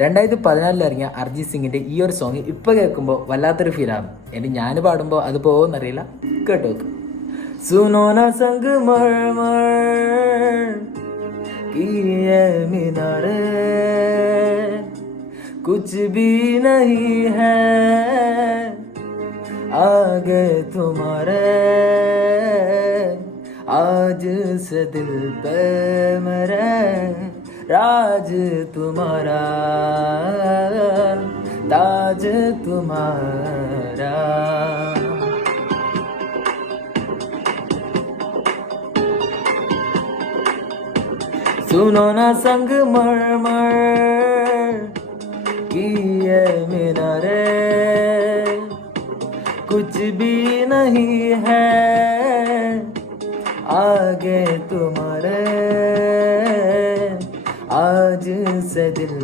2014 ഇറങ്ങിയ അർജിത് സിംഗിന്റെ ഈ ഒരു സോങ് ഇപ്പൊ കേൾക്കുമ്പോൾ വല്ലാത്തൊരു ഫീലാണ്. ഇനി ഞാൻ പാടുമ്പോൾ അത് പോവോന്നറിയില്ല, കേട്ടോ. സുനോന സംഗ് मीनारे कुछ भी नहीं है आगे तुम्हारे आज से दिल पे मेरे राज तुम्हारा ताज तुम्हारा. सुनो ना संग मर की ये मीनारे कुछ भी नहीं है आगे तुम्हारे आज से दिल